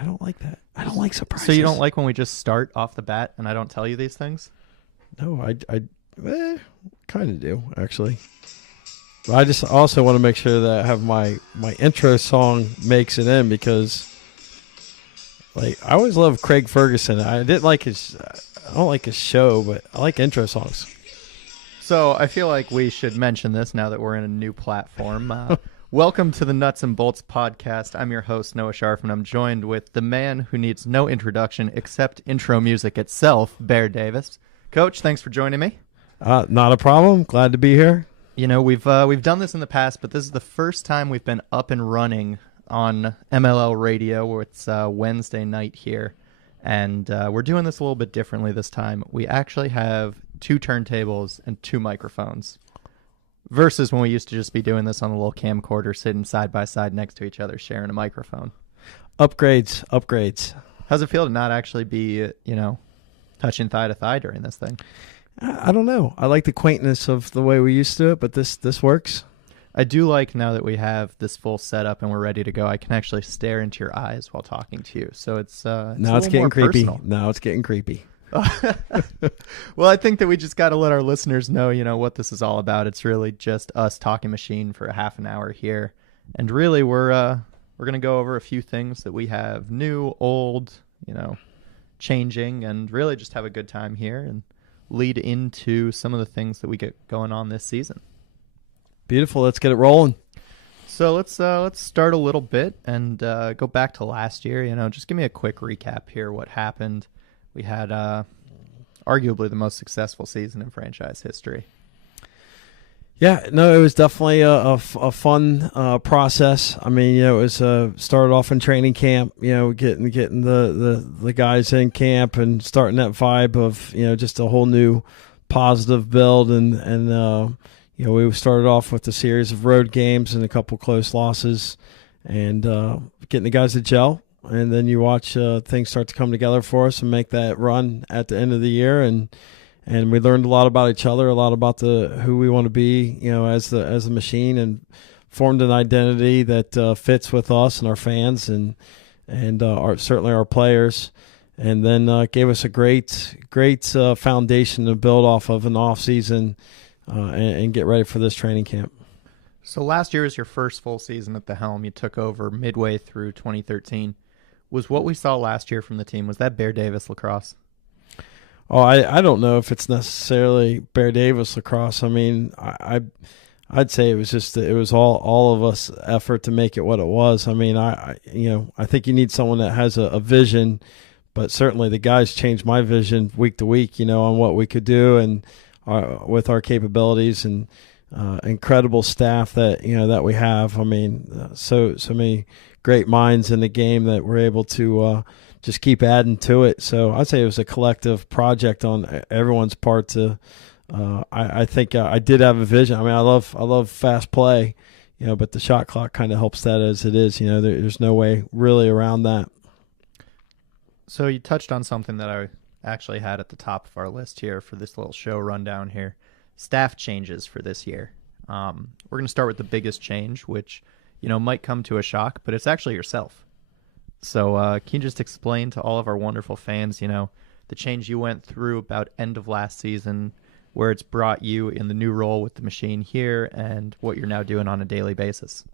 I don't like that. I don't like surprises. So you don't like when we just start off the bat and I don't tell you these things? No, I kind of do, actually. But I just also want to make sure that I have my intro song makes it in because, like, I always loved Craig Ferguson. I don't like his show, but I like intro songs. So I feel like we should mention this now that we're in a new platform. Welcome to the Nuts and Bolts podcast. I'm your host, Noah Sharfman. I'm joined with the man who needs no introduction except intro music itself, Bear Davis. Coach, thanks for joining me. Not a problem. Glad to be here. You know, we've done this in the past, but this is the first time we've been up and running on MLL Radio, where it's Wednesday night here. And we're doing this a little bit differently this time. We actually have 2 turntables and 2 microphones. Versus when we used to just be doing this on a little camcorder, sitting side by side next to each other, sharing a microphone. Upgrades. How's it feel to not actually be, touching thigh to thigh during this thing? I don't know. I like the quaintness of the way we used to it, but this works. I do like now that we have this full setup and we're ready to go, I can actually stare into your eyes while talking to you. So it's now it's getting creepy. Now it's getting creepy. Well, I think that we just got to let our listeners know, what this is all about. It's really just us talking machine for a half an hour here. And really we're going to go over a few things that we have new, old, changing, and really just have a good time here and lead into some of the things that we get going on this season. Beautiful. Let's get it rolling. So let's start a little bit and go back to last year. Just give me a quick recap here. What happened? We had arguably the most successful season in franchise history. Yeah, no, it was definitely a fun process. I mean, it was started off in training camp, getting the guys in camp and starting that vibe of, just a whole new positive build. And we started off with a series of road games and a couple close losses and getting the guys to gel. And then you watch things start to come together for us and make that run at the end of the year. And we learned a lot about each other, a lot about who we want to be, as the machine, and formed an identity that fits with us and our fans and certainly our players. And then gave us a great foundation to build off of an off season and get ready for this training camp. So last year was your first full season at the helm. You took over midway through 2013. Was what we saw last year from the team, was that Bear Davis Lacrosse? Oh, I don't know if it's necessarily Bear Davis Lacrosse. I mean, I'd say it was all of us effort to make it what it was. I mean, I think you need someone that has a vision, but certainly the guys changed my vision week to week, on what we could do and with our capabilities and incredible staff that we have. I mean, so many great minds in the game that we're able to just keep adding to it. So I'd say it was a collective project on everyone's part to I think I did have a vision. I mean, I love fast play, but the shot clock kind of helps that as it is. There's no way really around that. So you touched on something that I actually had at the top of our list here for this little show rundown here. Staff changes for this year. We're going to start with the biggest change, which might come to a shock, but it's actually yourself. So can you just explain to all of our wonderful fans, the change you went through about end of last season, where it's brought you in the new role with the machine here and what you're now doing on a daily basis?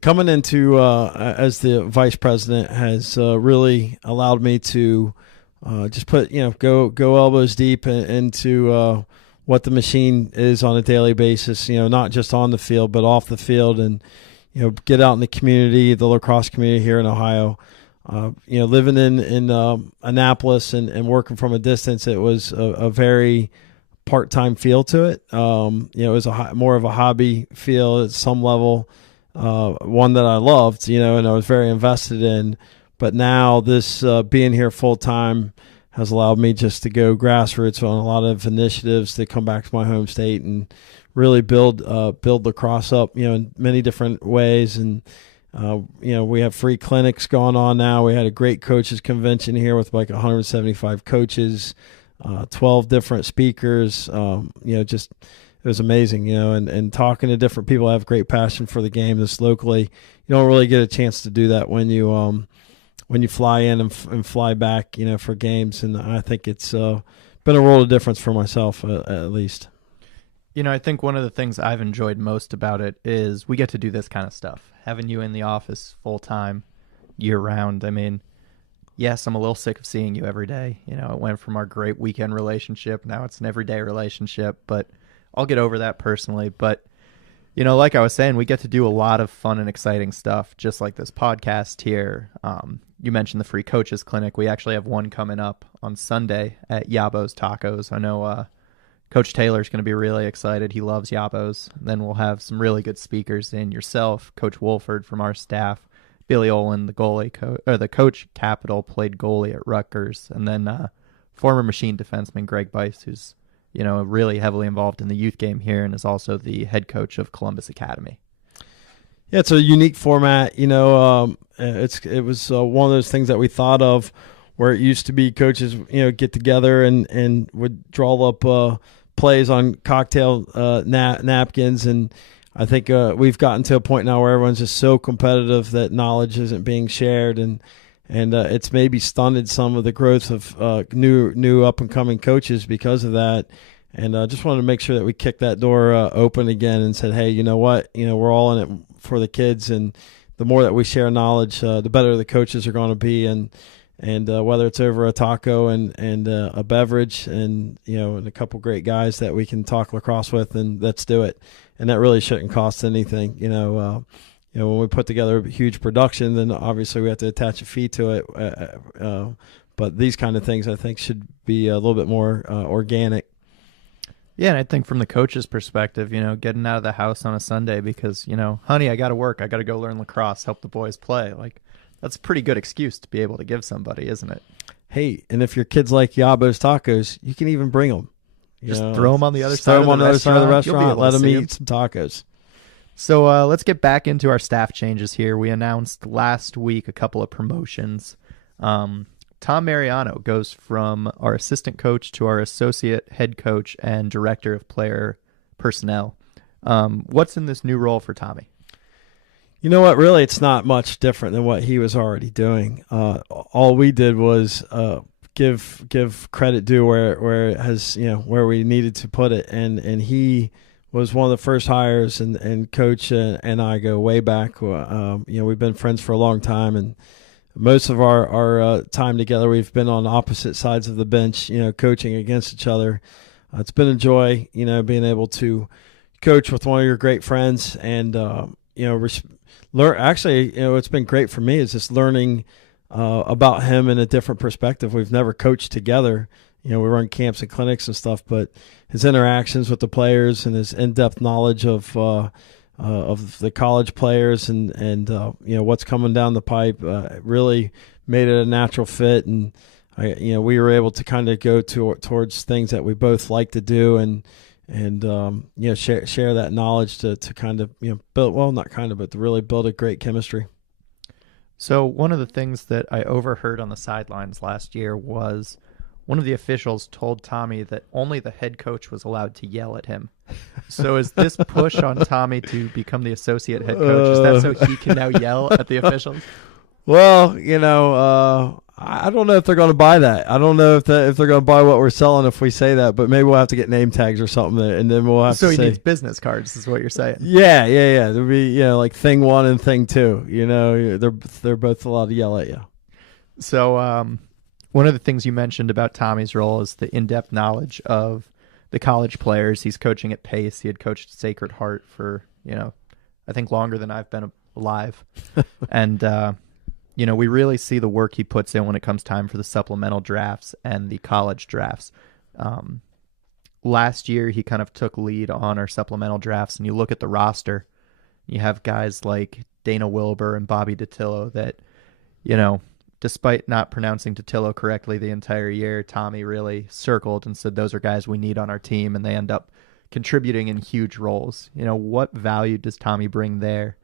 Coming into as the vice president has really allowed me to just put, go elbows deep into what the machine is on a daily basis, not just on the field, but off the field, and, get out in the community, the lacrosse community here in Ohio. Living in Annapolis and working from a distance, it was a very part-time feel to it. It was more of a hobby feel at some level, one that I loved, and I was very invested in. But now this being here full-time has allowed me just to go grassroots on a lot of initiatives that come back to my home state and really build lacrosse up, in many different ways. And, we have free clinics going on now. We had a great coaches convention here with like 175 coaches, 12 different speakers. Just it was amazing, and talking to different people who have great passion for the game this locally. You don't really get a chance to do that when you when you fly in and fly back, for games. And I think it's been a world of difference for myself, at least. I think one of the things I've enjoyed most about it is we get to do this kind of stuff. Having you in the office full time, year round. I mean, yes, I'm a little sick of seeing you every day. It went from our great weekend relationship. Now it's an everyday relationship, but I'll get over that personally. But, like I was saying, we get to do a lot of fun and exciting stuff, just like this podcast here. You mentioned the free coaches clinic. We actually have one coming up on Sunday at Yabo's Tacos. I know Coach Taylor's going to be really excited. He loves Yabo's. Then we'll have some really good speakers in yourself, Coach Wolford from our staff, Billy Olin, the goalie, the coach Capital, played goalie at Rutgers, and then former Machine defenseman Greg Bice, who's really heavily involved in the youth game here and is also the head coach of Columbus Academy. Yeah, it's a unique format. It was one of those things that we thought of where it used to be coaches, get together and would draw up plays on cocktail napkins. And I think we've gotten to a point now where everyone's just so competitive that knowledge isn't being shared. And it's maybe stunted some of the growth of new up-and-coming coaches because of that. And I just wanted to make sure that we kicked that door open again and said, hey, you know what? We're all in it for the kids. And the more that we share knowledge, the better the coaches are going to be. And whether it's over a taco and a beverage and a couple great guys that we can talk lacrosse with, and let's do it. And that really shouldn't cost anything. When we put together a huge production, then obviously we have to attach a fee to it. But these kind of things I think should be a little bit more organic. Yeah, and I think from the coach's perspective, getting out of the house on a Sunday because, honey, I got to work. I got to go learn lacrosse, help the boys play. That's a pretty good excuse to be able to give somebody, isn't it? Hey, and if your kids like Yabo's Tacos, you can even bring them. Just throw them on the other side of the restaurant. Let them eat some tacos. So let's get back into our staff changes here. We announced last week a couple of promotions. Tom Mariano goes from our assistant coach to our associate head coach and director of player personnel. What's in this new role for Tommy? You know what? Really, it's not much different than what he was already doing. All we did was give credit due where it has, where we needed to put it, and he was one of the first hires, and Coach and I go way back. We've been friends for a long time, and most of our time together, we've been on opposite sides of the bench, coaching against each other. It's been a joy, being able to coach with one of your great friends, and learn. Actually, what's been great for me is just learning about him in a different perspective. We've never coached together. We run camps and clinics and stuff, but his interactions with the players and his in-depth knowledge of the college players and what's coming down the pipe really made it a natural fit. And we were able to kind of go towards things that we both like to do and share that knowledge to kind of build, well, not kind of, but to really build a great chemistry. So one of the things that I overheard on the sidelines last year was one of the officials told Tommy that only the head coach was allowed to yell at him. So is this push on Tommy to become the associate head coach, is that so he can now yell at the officials? Well, I don't know if they're going to buy that. I don't know if they're going to buy what we're selling if we say that, but maybe we'll have to get name tags or something, and then we'll have to say. So he needs business cards, is what you're saying. Yeah. There'll be, like thing one and thing two. They're both allowed to yell at you. So one of the things you mentioned about Tommy's role is the in-depth knowledge of the college players. He's coaching at Pace. He had coached Sacred Heart for, I think longer than I've been alive. And, we really see the work he puts in when it comes time for the supplemental drafts and the college drafts. Last year, he kind of took lead on our supplemental drafts, and you look at the roster, you have guys like Dana Wilbur and Bobby Datillo that, despite not pronouncing Datillo correctly the entire year, Tommy really circled and said those are guys we need on our team, and they end up contributing in huge roles. What value does Tommy bring there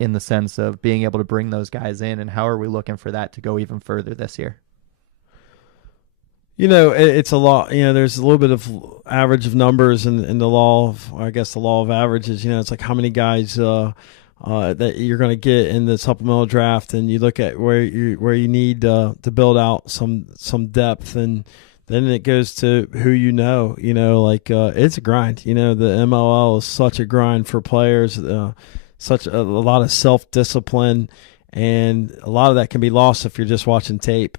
in the sense of being able to bring those guys in, and how are we looking for that to go even further this year? It's a lot. There's a little bit of average of numbers in the law of, I guess, the law of averages. It's like how many guys that you're going to get in the supplemental draft, and you look at where you need to build out some depth, and then it goes to who it's a grind. The MLL is such a grind for players, such a lot of self-discipline, and a lot of that can be lost if you're just watching tape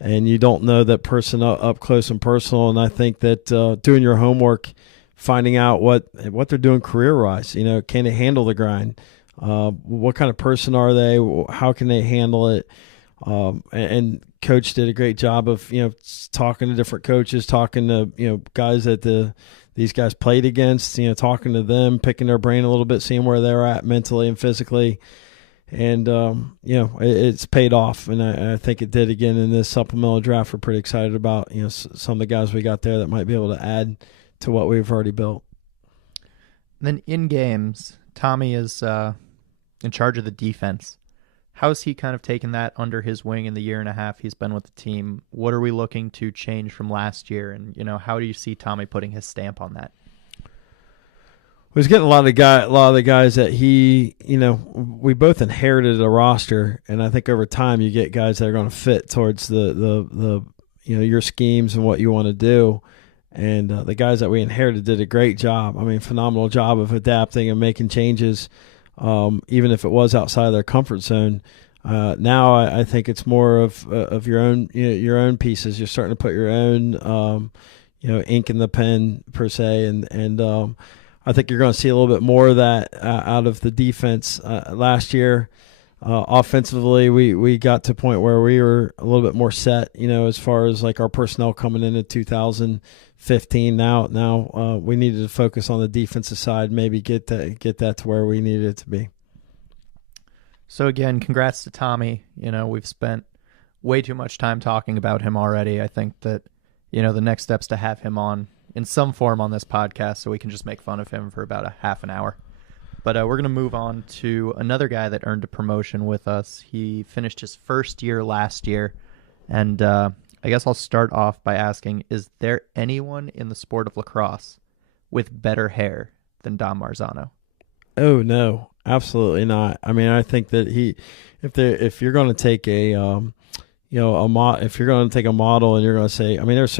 and you don't know that person up close and personal. And I think that doing your homework, finding out what they're doing career-wise, can they handle the grind? What kind of person are they? How can they handle it? And Coach did a great job of talking to different coaches, talking to guys that these guys played against, talking to them, picking their brain a little bit, seeing where they're at mentally and physically. And it's paid off, and I think it did again in this supplemental draft. We're pretty excited about some of the guys we got there that might be able to add to what we've already built. And then in games, Tommy is in charge of the defense. How's he kind of taken that under his wing in the year and a half he's been with the team? What are we looking to change from last year? And, how do you see Tommy putting his stamp on that? He's getting a lot of the guys that we both inherited a roster, and I think over time you get guys that are going to fit towards the your schemes and what you want to do. And the guys that we inherited did a great job. I mean, phenomenal job of adapting and making changes. Even if it was outside of their comfort zone. Now I think it's more of your own pieces. You're starting to put your own ink in the pen per se, and I think you're going to see a little bit more of that out of the defense. Last year, offensively, we got to a point where we were a little bit more set. As far as like our personnel coming into 2015. Now we needed to focus on the defensive side, maybe get that to where we needed it to be. So again, congrats to Tommy. We've spent way too much time talking about him already. I think that the next step's to have him on in some form on this podcast so we can just make fun of him for about a half an hour. But we're going to move on to another guy that earned a promotion with us. He finished his first year last year, and I guess I'll start off by asking, is there anyone in the sport of lacrosse with better hair than Dom Marzano? Oh, no, absolutely not. I mean, I think that if you're going to take if you're going to take a model and you're going to say, I mean, there's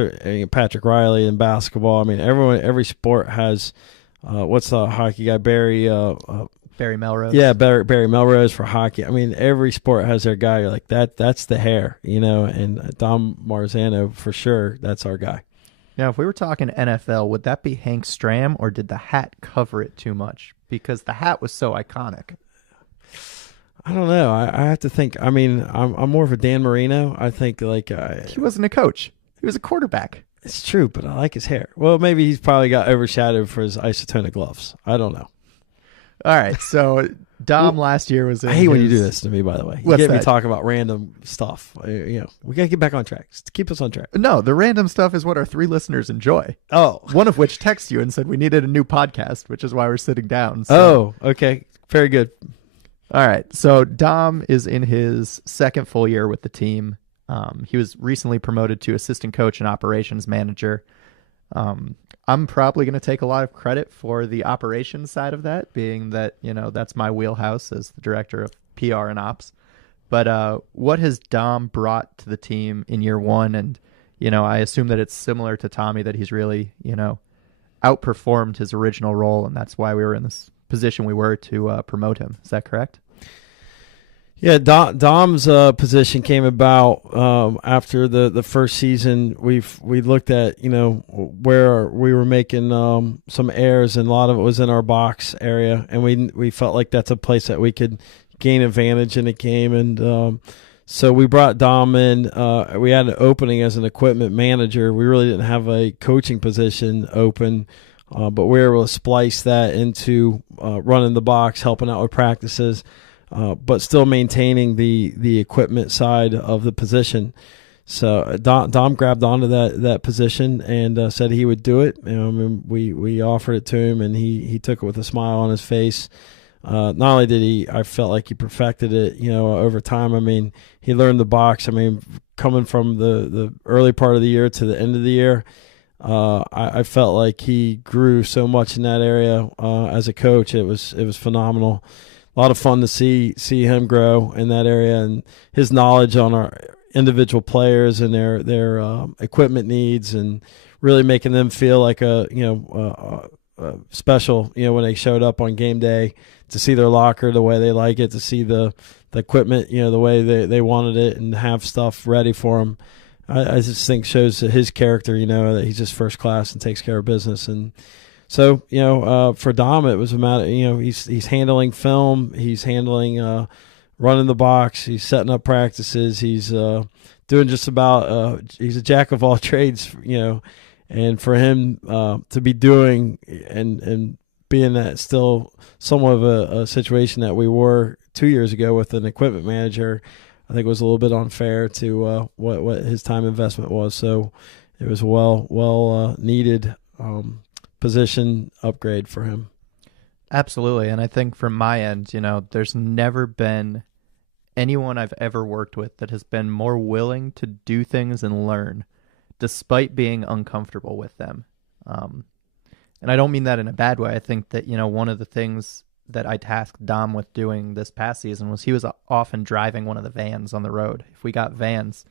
Patrick Riley in basketball. I mean, every sport has, what's the hockey guy, Barry Melrose. Yeah, Barry Melrose for hockey. I mean, every sport has their guy. You're like, that's the hair, and Dom Marzano, for sure, that's our guy. Now, if we were talking NFL, would that be Hank Stram, or did the hat cover it too much? Because the hat was so iconic. I don't know. I have to think. I mean, I'm more of a Dan Marino. I think he wasn't a coach. He was a quarterback. It's true, but I like his hair. Well, maybe he's probably got overshadowed for his isotonic gloves. I don't know. All right, so Dom last year was. I hate when you do this to me. By the way, you get me talking about random stuff. We gotta get back on track. Just keep us on track. No, the random stuff is what our 3 listeners enjoy. Oh, one of which texted you and said we needed a new podcast, which is why we're sitting down. So. Oh, okay, very good. All right, so Dom is in his second full year with the team. He was recently promoted to assistant coach and operations manager. I'm probably going to take a lot of credit for the operations side of that, being that, that's my wheelhouse as the director of PR and ops. But what has Dom brought to the team in year one? And, I assume that it's similar to Tommy, that he's really, outperformed his original role, and that's why we were in this position we were to promote him. Is that correct? Yeah, Dom's position came about after the first season. We looked at where we were making some errors, and a lot of it was in our box area, and we felt like that's a place that we could gain advantage in a game, and so we brought Dom in. We had an opening as an equipment manager. We really didn't have a coaching position open, but we were able to splice that into running the box, helping out with practices. But still maintaining the equipment side of the position. So Dom grabbed onto that position and said he would do it. We offered it to him, and he took it with a smile on his face. Not only did I felt like he perfected it, over time. I mean, he learned the box. I mean, coming from the early part of the year to the end of the year, I felt like he grew so much in that area as a coach. It was phenomenal. a lot of fun to see him grow in that area, and his knowledge on our individual players and their equipment needs, and really making them feel like a special, when they showed up on game day, to see their locker the way they like it, to see the equipment, the way they wanted it, and have stuff ready for them. I just think shows his character, that he's just first class and takes care of business. And so, for Dom, it was a matter, he's handling film, he's handling running the box, he's setting up practices, he's doing just about, he's a jack of all trades, and for him to be doing and being that still somewhat of a situation that we were 2 years ago with an equipment manager, I think it was a little bit unfair to what his time investment was. So it was a well needed position upgrade for him. Absolutely. And I think from my end, there's never been anyone I've ever worked with that has been more willing to do things and learn despite being uncomfortable with them. And I don't mean that in a bad way. I think that, one of the things that I tasked Dom with doing this past season was he was often driving one of the vans on the road. If we got vans,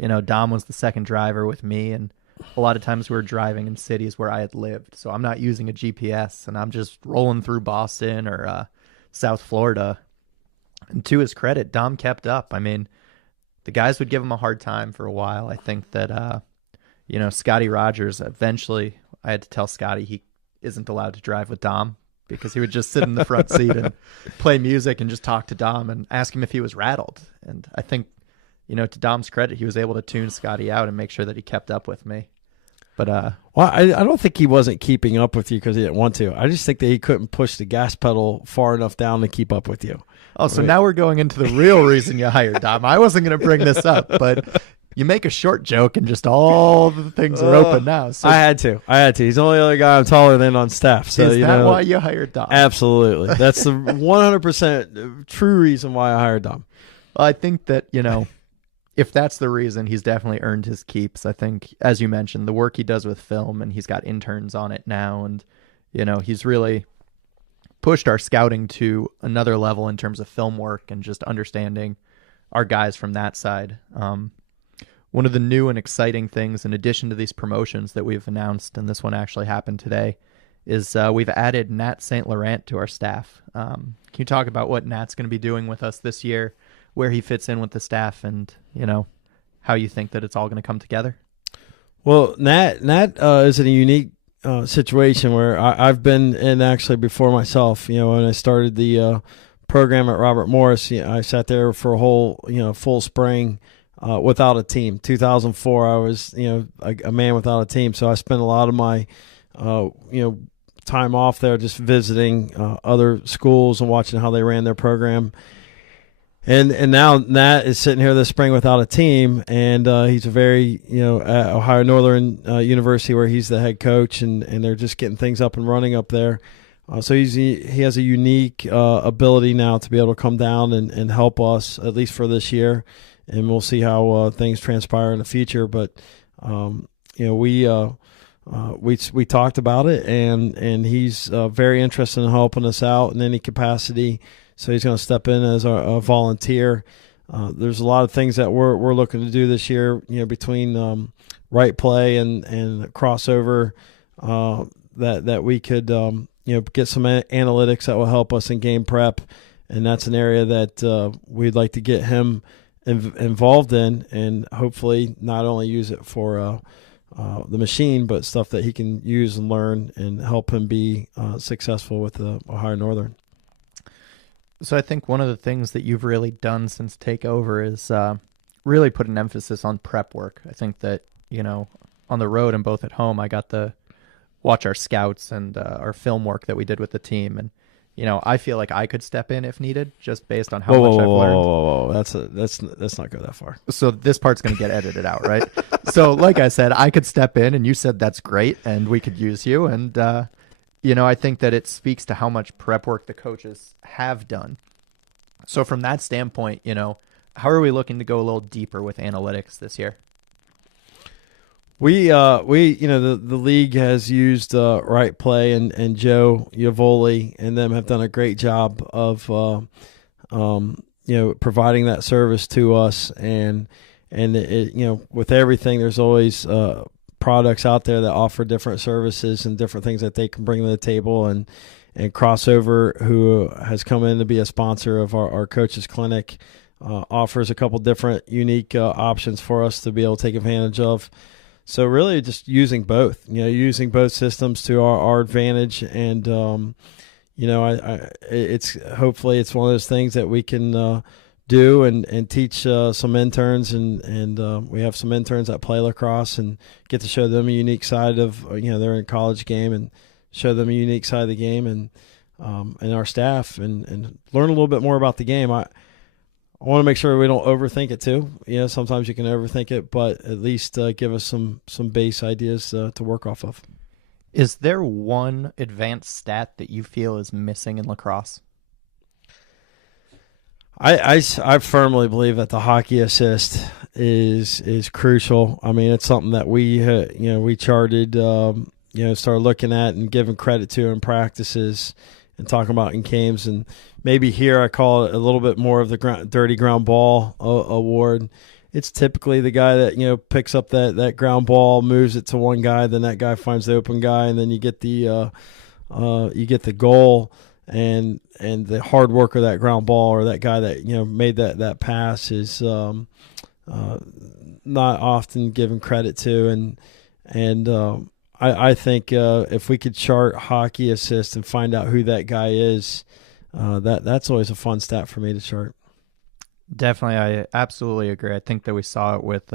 Dom was the second driver with me, and a lot of times we were driving in cities where I had lived. So I'm not using a GPS, and I'm just rolling through Boston or South Florida. And to his credit, Dom kept up. I mean, the guys would give him a hard time for a while. I think that, Scotty Rogers, eventually I had to tell Scotty he isn't allowed to drive with Dom, because he would just sit in the front seat and play music and just talk to Dom and ask him if he was rattled. And I think, to Dom's credit, he was able to tune Scotty out and make sure that he kept up with me. But well, I don't think he wasn't keeping up with you because he didn't want to. I just think that he couldn't push the gas pedal far enough down to keep up with you. Oh, so now we're going into the real reason you hired Dom. I wasn't going to bring this up, but you make a short joke and just all the things are open now. So I had to. He's the only other guy I'm taller than on staff. So is that why you hired Dom? Absolutely. That's the 100% true reason why I hired Dom. Well, I think that, if that's the reason, he's definitely earned his keeps. I think, as you mentioned, the work he does with film, and he's got interns on it now, and, he's really pushed our scouting to another level in terms of film work and just understanding our guys from that side. One of the new and exciting things, in addition to these promotions that we've announced, and this one actually happened today, is we've added Nat St. Laurent to our staff. Can you talk about what Nat's going to be doing with us this year, where he fits in with the staff, and, how you think that it's all going to come together? Well, Nat is in a unique situation where I've been in actually before myself. When I started the program at Robert Morris, I sat there for a whole, full spring without a team. 2004, I was, a man without a team. So I spent a lot of my, time off there just visiting other schools and watching how they ran their program. And now Nat is sitting here this spring without a team, and he's a very, at Ohio Northern University, where he's the head coach, and they're just getting things up and running up there. So he has a unique ability now to be able to come down and help us, at least for this year, and we'll see how things transpire in the future. But we talked about it, and he's very interested in helping us out in any capacity. So he's going to step in as a volunteer. There's a lot of things that we're looking to do this year, between right play and crossover, that we could get some analytics that will help us in game prep, and that's an area that we'd like to get him involved in, and hopefully not only use it for the machine, but stuff that he can use and learn and help him be successful with the Ohio Northern. So I think one of the things that you've really done since takeover is really put an emphasis on prep work. I think that, on the road and both at home, I got to watch our scouts and our film work that we did with the team. And, I feel like I could step in if needed, just based on how much I've learned. Whoa. Let's not go that far. So this part's going to get edited out, right? So like I said, I could step in, and you said that's great, and we could use you. And, I think that it speaks to how much prep work the coaches have done. So from that standpoint, how are we looking to go a little deeper with analytics this year? The league has used Right Play and Joe Yavoli and them have done a great job of providing that service to us, and with everything there's always products out there that offer different services and different things that they can bring to the table, and Crossover, who has come in to be a sponsor of our coaches clinic, offers a couple different unique options for us to be able to take advantage of. So really just using both systems to our advantage. And, it's hopefully it's one of those things that we can do and teach some interns. And we have some interns that play lacrosse and get to show them a unique side of, they're in a college game, and show them a unique side of the game, and our staff and learn a little bit more about the game. I want to make sure we don't overthink it too. Sometimes you can overthink it, but at least give us some base ideas to work off of. Is there one advanced stat that you feel is missing in lacrosse? I firmly believe that the hockey assist is crucial. I mean, it's something that we charted, started looking at and giving credit to in practices and talking about in games. And maybe here I call it a little bit more of the dirty ground ball award. It's typically the guy that picks up that ground ball, moves it to one guy, then that guy finds the open guy, and then you get the goal, and the hard work of that ground ball, or that guy that made that pass, is not often given credit to. And I think if we could chart hockey assist and find out who that guy is, that's always a fun stat for me to chart. Definitely, I absolutely agree. I think that we saw it with,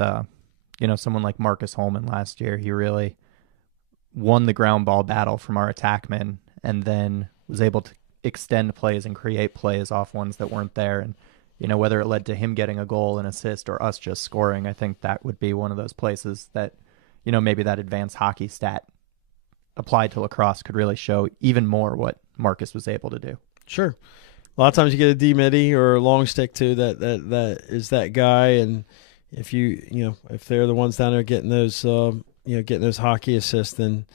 someone like Marcus Holman last year. He really won the ground ball battle from our attackmen, and then was able to extend plays and create plays off ones that weren't there. And, whether it led to him getting a goal, an assist, or us just scoring, I think that would be one of those places that, maybe that advanced hockey stat applied to lacrosse could really show even more what Marcus was able to do. Sure. A lot of times you get a D-midi or a long stick too that is that guy, and if if they're the ones down there getting those hockey assists, then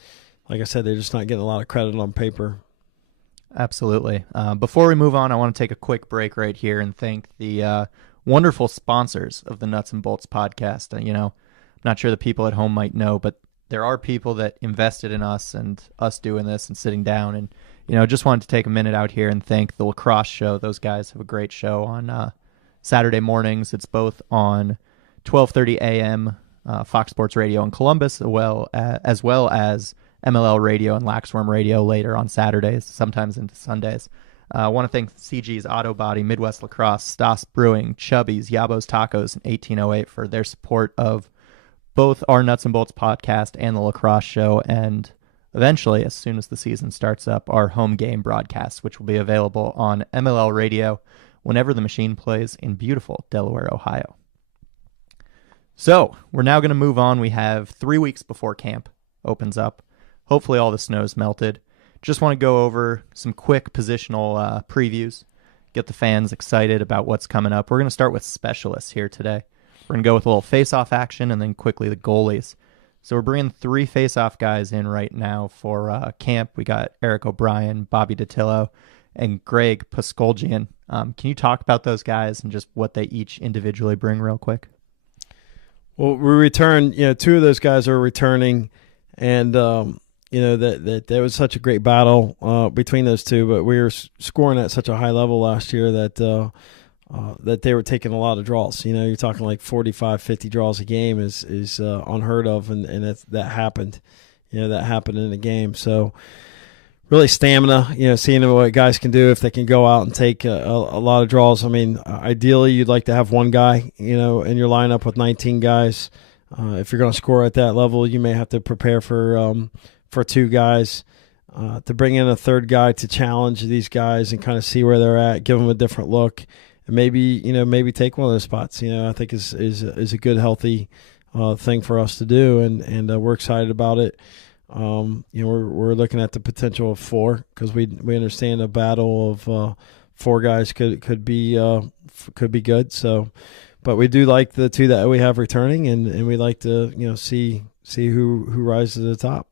like I said, they're just not getting a lot of credit on paper. Absolutely. Before we move on, I want to take a quick break right here and thank the wonderful sponsors of the Nuts and Bolts podcast. I'm not sure the people at home might know, but there are people that invested in us and us doing this and sitting down, and just wanted to take a minute out here and thank the Lacrosse Show. Those guys have a great show on Saturday mornings. It's both on 12:30 a.m. Fox Sports Radio in Columbus, as well as MLL Radio and Laxworm Radio later on Saturdays, sometimes into Sundays. I want to thank CG's Auto Body, Midwest Lacrosse, Stoss Brewing, Chubby's, Yabo's Tacos, and 1808 for their support of both our Nuts and Bolts podcast and the Lacrosse Show, and eventually, as soon as the season starts up, our home game broadcast, which will be available on MLL Radio whenever the machine plays in beautiful Delaware, Ohio. So, we're now going to move on. We have 3 weeks before camp opens up. Hopefully all the snow's melted. Just want to go over some quick positional previews, get the fans excited about what's coming up. We're going to start with specialists here today. We're going to go with a little face-off action and then quickly the goalies. So we're bringing 3 face-off guys in right now for camp. We got Eric O'Brien, Bobby DeTillo, and Greg Paskoljian. Can you talk about those guys and just what they each individually bring real quick? Well, we return, 2 of those guys are returning, and, that was such a great battle between those two, but we were scoring at such a high level last year that they were taking a lot of draws. You're talking like 45, 50 draws a game is unheard of, and that happened. That happened in the game. So really stamina, seeing what guys can do if they can go out and take a lot of draws. I mean, ideally you'd like to have one guy, in your lineup with 19 guys. If you're going to score at that level, you may have to prepare for 2 guys. To bring in a third guy to challenge these guys and kind of see where they're at, give them a different look. And maybe take one of those spots, I think is a good, healthy thing for us to do, and we're excited about it. We're looking at the potential of 4 because we understand a battle of 4 guys could be good. So, but we do like the 2 that we have returning, and we like to see see who rises to the top.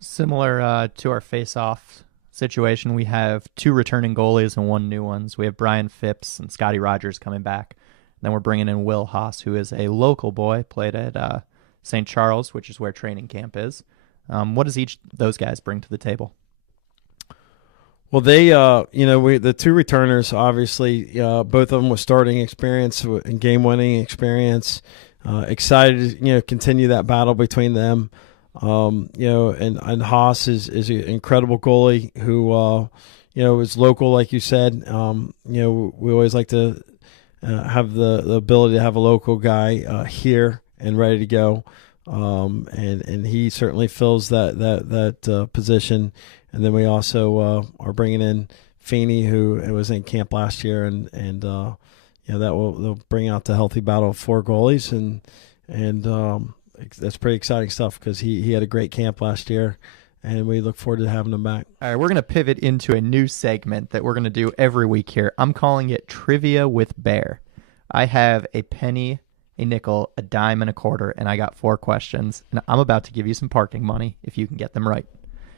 Similar to our face-off situation, we have 2 returning goalies and 1 new ones. We have Brian Phipps and Scotty Rogers coming back. Then we're bringing in Will Haas, who is a local boy, played at St. Charles, which is where training camp is. What does each of those guys bring to the table? Well, they, the 2 returners, obviously, both of them with starting experience and game-winning experience. Excited to, continue that battle between them. And Haas is an incredible goalie who, is local, like you said. We always like to have the ability to have a local guy here and ready to go. And he certainly fills that position. And then we also are bringing in Feeney, who was in camp last year, and they'll bring out the healthy battle of 4 goalies, and that's pretty exciting stuff because he had a great camp last year, and we look forward to having him back. All right, we're going to pivot into a new segment that we're going to do every week here. I'm calling it Trivia with Bear. I have a penny, a nickel, a dime, and a quarter, and I got 4 questions, and I'm about to give you some parking money if you can get them right.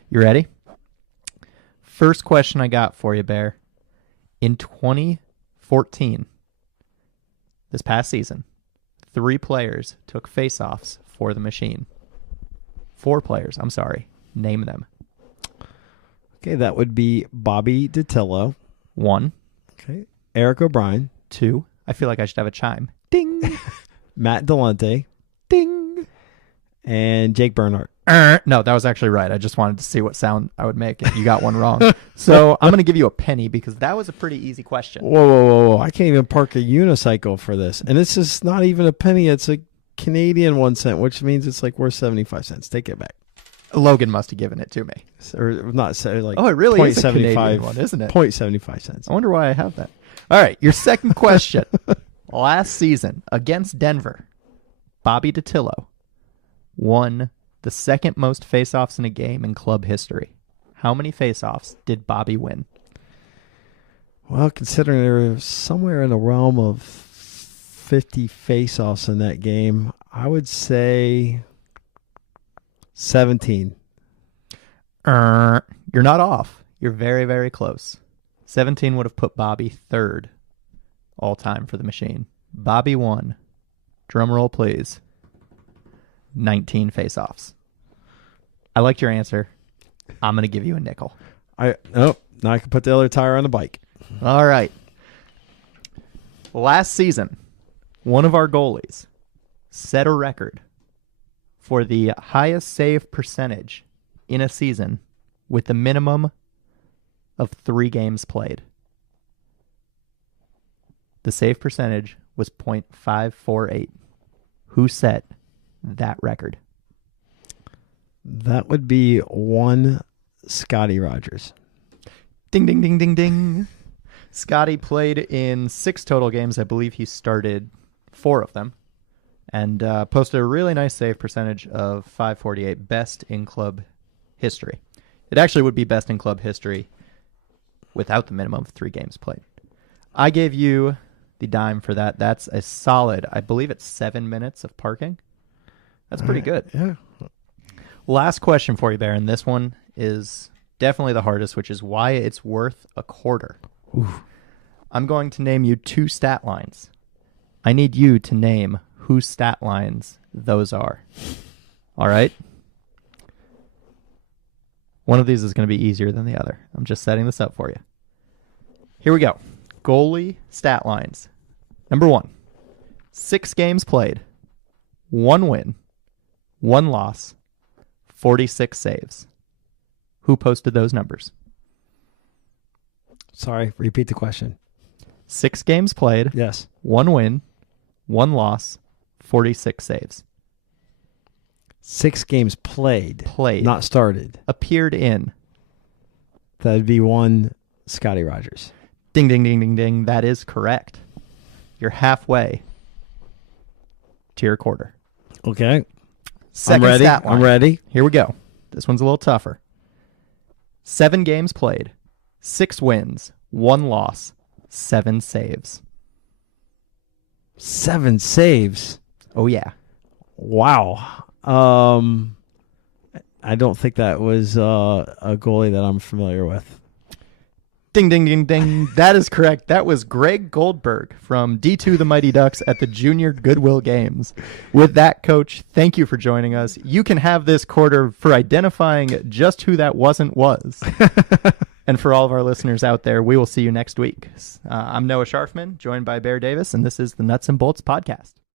You ready? First question I got for you, Bear. In 2014, this past season, 3 players took face-offs for the machine. 4 players, I'm sorry. Name them. Okay, that would be Bobby DiTillo. 1. Okay. Eric O'Brien. 2. I feel like I should have a chime. Ding! Matt Delente. Ding! And Jake Bernhardt. No, that was actually right. I just wanted to see what sound I would make if you got one wrong. So I'm going to give you a penny because that was a pretty easy question. Whoa. I can't even park a unicycle for this. And this is not even a penny. It's a Canadian 1 cent, which means it's like worth 75 cents. Take it back. Logan must have given it to me. Or not, like, it really is a Canadian one, isn't it? 0.75 cents. I wonder why I have that. All right, your second question. Last season against Denver, Bobby DiTillo won the second most faceoffs in a game in club history. How many faceoffs did Bobby win? Well, considering there was somewhere in the realm of 50 faceoffs in that game, I would say 17. You're not off. You're very, very close. 17 would have put Bobby 3rd all time for the machine. Bobby won. Drum roll, please. 19 face-offs. I liked your answer. I'm going to give you a nickel. Now I can put the other tire on the bike. All right. Last season, one of our goalies set a record for the highest save percentage in a season with the minimum of 3 games played. The save percentage was .548. Who set that record? That would be one Scotty Rogers. Ding, ding, ding, ding, ding. Scotty played in 6 total games. I believe he started 4 of them and posted a really nice save percentage of .548, best in club history. It actually would be best in club history without the minimum of 3 games played. I gave you the dime for that. That's a solid, I believe it's 7 minutes of parking. That's pretty good. Yeah. Last question for you, Baron. This one is definitely the hardest, which is why it's worth a quarter. Oof. I'm going to name you 2 stat lines. I need you to name whose stat lines those are. All right? One of these is going to be easier than the other. I'm just setting this up for you. Here we go. Goalie stat lines. Number 1, 6 games played, 1 win, 1 loss, 46 saves. Who posted those numbers? Sorry, repeat the question. 6 games played. Yes. 1 win, 1 loss, 46 saves. 6 games played. Played. Not started. Appeared in. That'd be one Scotty Rogers. Ding, ding, ding, ding, ding. That is correct. You're halfway to your quarter. Okay. Second I'm ready. stat line. I'm ready. Here we go. This one's a little tougher. 7 games played, 6 wins, 1 loss, 7 saves. 7 saves. Oh, yeah. Wow. I don't think that was a goalie that I'm familiar with. Ding, ding, ding, ding. That is correct. That was Greg Goldberg from D2 the Mighty Ducks at the Junior Goodwill Games. With that, Coach, thank you for joining us. You can have this quarter for identifying just who that wasn't was. And for all of our listeners out there, we will see you next week. I'm Noah Sharfman, joined by Bear Davis, and this is the Nuts and Bolts Podcast.